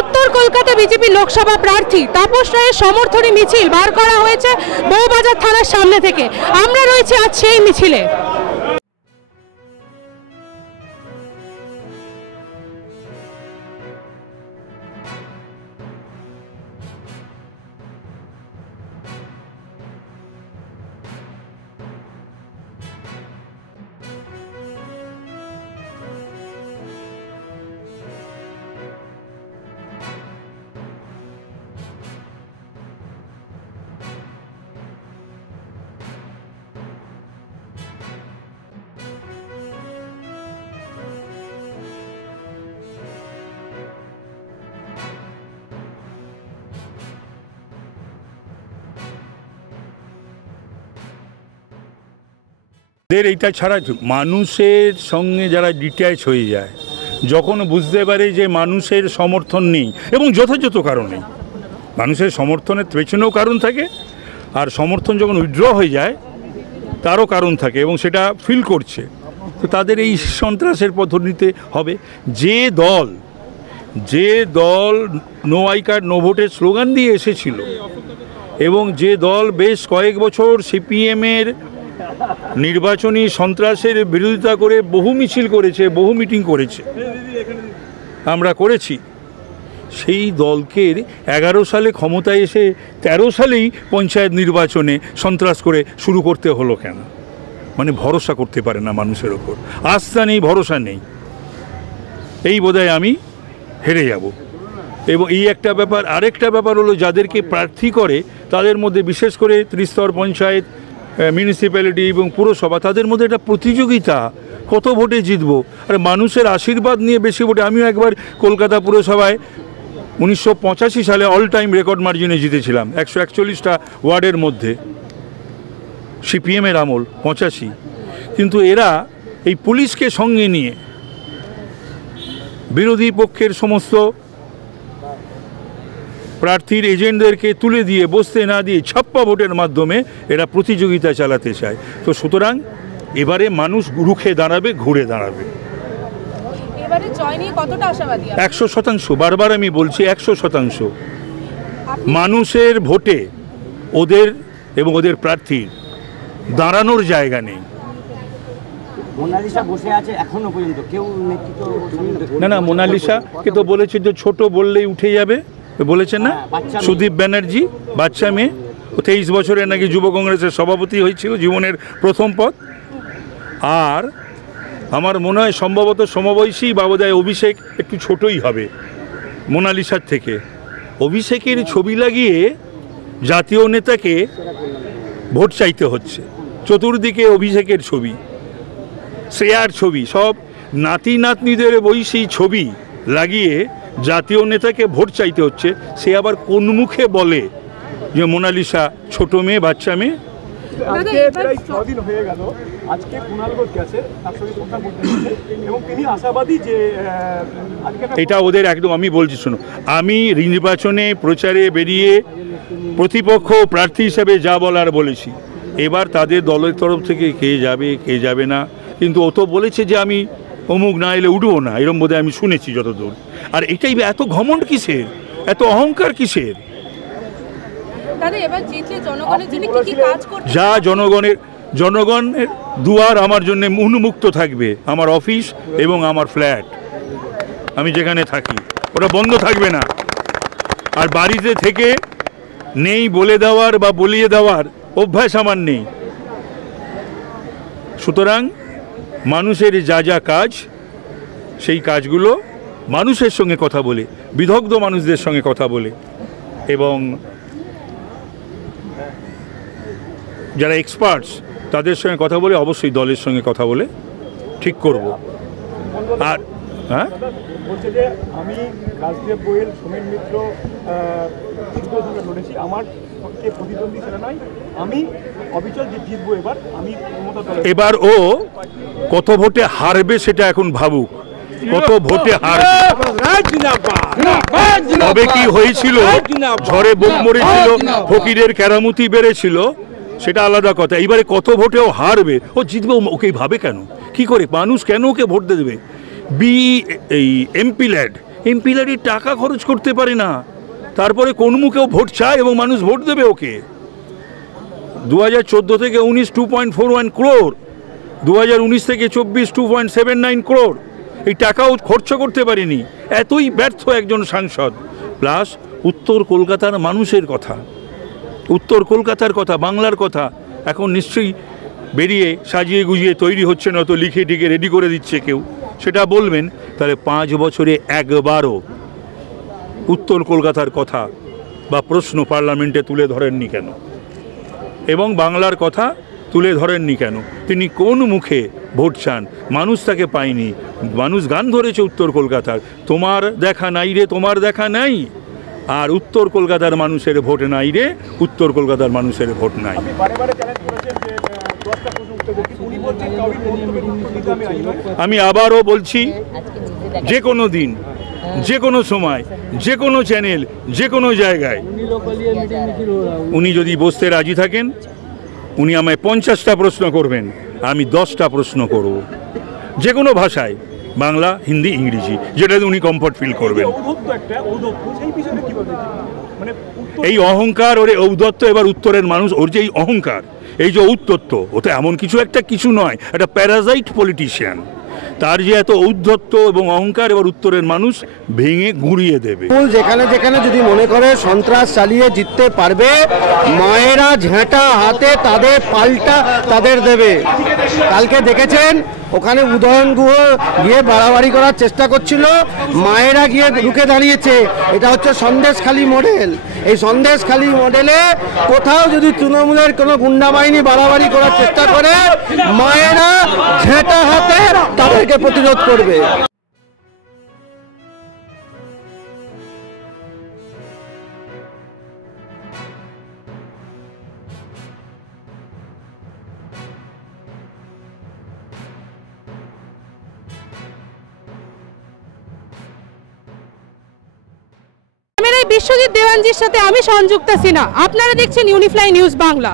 উত্তর কলকাতা বিজেপি লোকসভা প্রার্থী তাপস রায়ের সমর্থনী মিছিল বার করা হয়েছে বউবাজার থানার সামনে থেকে। আমরা রয়েছি আজ সেই মিছিলে। এইটা ছাড়া মানুষের সঙ্গে যারা ডিট্যাচ হয়ে যায়, যখন বুঝতে পারে যে মানুষের সমর্থন নেই, এবং যথাযথ কারণে মানুষের সমর্থনের পেছনেও কারণ থাকে, আর সমর্থন যখন উইথড্র হয়ে যায় তারও কারণ থাকে, এবং সেটা ফিল করছে, তো তাদের এই সন্ত্রাসের পদ্ধতিতে হবে। যে দল নো আই কার্ড নো ভোটের স্লোগান দিয়ে এসেছিল, এবং যে দল বেশ কয়েক বছর সিপিএমের নির্বাচনী সন্ত্রাসের বিরোধিতা করে বহু মিছিল করেছে, বহু মিটিং করেছে, আমরা করেছি, সেই দলকে 11 সালে ক্ষমতায় এসে 13 সালেই পঞ্চায়েত নির্বাচনে সন্ত্রাস করে শুরু করতে হলো কেন? মানে ভরসা করতে পারে না মানুষের ওপর, আস্থা নেই, ভরসা নেই, এই বোধহয় আমি হেরে যাব। এবং এই একটা ব্যাপার। আরেকটা ব্যাপার হলো, যাদেরকে প্রার্থী করে তাদের মধ্যে বিশেষ করে ত্রিস্তর পঞ্চায়েত, মিউনিসিপ্যালিটি এবং পুরসভা, তাদের মধ্যে একটা প্রতিযোগিতা, কত ভোটে জিতবো। আর মানুষের আশীর্বাদ নিয়ে বেশি ভোটে। আমিও একবার কলকাতা পুরসভায় 1985 সালে অল টাইম রেকর্ড মার্জিনে জিতেছিলাম, 141টা ওয়ার্ডের মধ্যে, সিপিএমের আমল 85। কিন্তু এরা এই পুলিশকে সঙ্গে নিয়ে বিরোধী পক্ষের সমস্ত প্রার্থীর এজেন্টদেরকে তুলে দিয়ে, বসতে না দিয়ে, ছাপ্পা ভোটের মাধ্যমে এরা প্রতিযোগিতা চালাতে চায়। তো সুতরাং এবারে মানুষ রুখে দাঁড়াবে, ঘুরে দাঁড়াবে। 100%, বারবার আমি বলছি 100%। মানুষের ভোটে ওদের এবং ওদের প্রার্থীর দাঁড়ানোর জায়গা নেই। না, মোনালিসাকে তো বলেছে যে ছোট বললেই উঠে যাবে, বলেছেন না? সুদীপ ব্যানার্জি, বাচ্চা মেয়ে, 23 বছরে নাকি যুব কংগ্রেসের সভাপতি হয়েছিল, জীবনের প্রথম পদ। আর আমার মনে হয় সম্ভবত সমবয়সী বা বোধহয় অভিষেক একটু ছোটই হবে মোনালিসার থেকে। অভিষেকের ছবি লাগিয়ে জাতীয় নেতাকে ভোট চাইতে হচ্ছে, চতুর্দিকে অভিষেকের ছবি, শ্রেয়ার ছবি, সব নাতি নাতনিদের বয়সী ছবি লাগিয়ে জাতীয় নেতাকে ভোট চাইতে হচ্ছে। সে আবার কোন মুখে বলে যে মোনালিসা ছোট মেয়ে, বাচ্চা মেয়ে? এটা ওদের একদম, আমি বলছি শোনো, আমি নির্বাচনে প্রচারে বেরিয়ে প্রতিপক্ষ প্রার্থী হিসাবে যা বলার বলেছি। এবার তাদের দলের তরফ থেকে কে যাবে কে যাবে না, কিন্তু ও তো বলেছে যে আমি অমুক না এলে উঠবো না, এরম বোধহয় আমি শুনেছি যতদূর। আর এটাই এত ঘমণ্ড কিসের, এত অহংকার কিসের? যা জনগণের দুয়ার আমার জন্য উন্মুক্ত থাকবে, আমার অফিস এবং আমার ফ্ল্যাট, আমি যেখানে থাকি ওটা বন্ধ থাকবে না। আর বাড়িতে থেকে নেই বলে দেওয়ার বা বলিয়ে দেওয়ার অভ্যাস আমার নেই। সুতরাং মানুষের যা যা কাজ, সেই কাজগুলো মানুষের সঙ্গে কথা বলে, বিদগ্ধ মানুষদের সঙ্গে কথা বলে, এবং যারা এক্সপার্টস তাদের সঙ্গে কথা বলে, অবশ্যই দলের সঙ্গে কথা বলে ঠিক করব। আর হ্যাঁ, বলছে যে আমি রাজদেব গোয়েল, সমীর মিত্র, লড়েছি, আমার প্রতিদ্বন্দ্বী সেটা নয়, আমি অবিচল জিতবো এবার, আমি এবার ও কত ভোটে হারবে সেটা এখন ভাবুক, কত ভোটে হারবে। তবে কি হয়েছিল, ঝড়ে বুক মরেছিল, ফকিরের কেরামতি বেড়েছিল, সেটা আলাদা কথা। এবারে কত ভোটেও হারবে, ও জিতবে, ওকে ভাবে কেন, কি করে মানুষ কেন ওকে ভোট দেবে? এই এমপি ল্যাড, এমপিলারি টাকা খরচ করতে পারে না, তারপরে কোন মুখেও ভোট চায় এবং মানুষ ভোট দেবে ওকে। 2014 থেকে 19 2.41 crore, 2019 থেকে 24 2.79 crore, এই টাকাও খরচ করতে পারেনি। এতই ব্যর্থ একজন সাংসদ। প্লাস উত্তর কলকাতার মানুষের কথা, উত্তর কলকাতার কথা, বাংলার কথা এখন নিশ্চয়ই বেরিয়ে সাজিয়ে গুজিয়ে তৈরি হচ্ছে, না তো লিখে টিকে রেডি করে দিচ্ছে কেউ, সেটা বলবেন। তাহলে 5 বছরে একবারও উত্তর কলকাতার কথা বা প্রশ্ন পার্লামেন্টে তুলে ধরেননি কেন, এবং বাংলার কথা তুলে ধরেননি কেন? তিনি কোন মুখে ভোট চান? মানুষ তাকে পায়নি। মানুষ গান ধরেছে উত্তর কলকাতার, তোমার দেখা নাই রে, তোমার দেখা নাই। আর উত্তর কলকাতার মানুষের ভোট নাই রে, উত্তর কলকাতার মানুষের ভোট নাই। আমি আবারও বলছি, যে কোনো দিন, যে কোনো সময়, যে কোনো চ্যানেল, যে কোনো জায়গায় উনি যদি বসতে রাজি থাকেন, উনি আমায় 50টা প্রশ্ন করবেন, আমি 10টা প্রশ্ন করব, যে কোনো ভাষায়, বাংলা, হিন্দি, ইংরেজি, যেটাতে উনি কমফর্ট ফিল করবেন। এই অহংকার, ওরে ঔদ্ধত্য, এবার উত্তরের মানুষ, ওর যে এই অহংকার, এই যে ঔদ্ধত্য, ওতে এমন কিছু একটা কিছু নয়, একটা প্যারাজাইট পলিটিশিয়ান। তার যে এত ঔদ্ধত্য এবং অহংকার, এবার উত্তরের মানুষ ভেঙে গুঁড়িয়ে দেবে। যেখানে যেখানে যদি মনে করে সন্ত্রাস চালিয়ে জিততে পারবে, মায়েরা ঝেঁটা হাতে তাদের পাল্টা তাদের দেবে। কালকে দেখেছেন ওখানে উদয়ন গুহ গিয়ে বাড়াবাড়ি করার চেষ্টা করছিল, মায়েরা গিয়ে রুখে দাঁড়িয়েছে। এটা হচ্ছে সন্দেশখালী মডেল। এই সন্দেশখালী মডেলে কোথাও যদি তৃণমূলের কোনো গুন্ডা বাহিনী বাড়াবাড়ি করার চেষ্টা করে, মায়েরা ঝেঁটা হাতে তাদেরকে প্রতিরোধ করবে। বিশ্বজিৎ দেওয়ানজির সাথে আমি সংযুক্তা সিনহা, আপনারা দেখছেন ইউনিফ্লাই নিউজ বাংলা।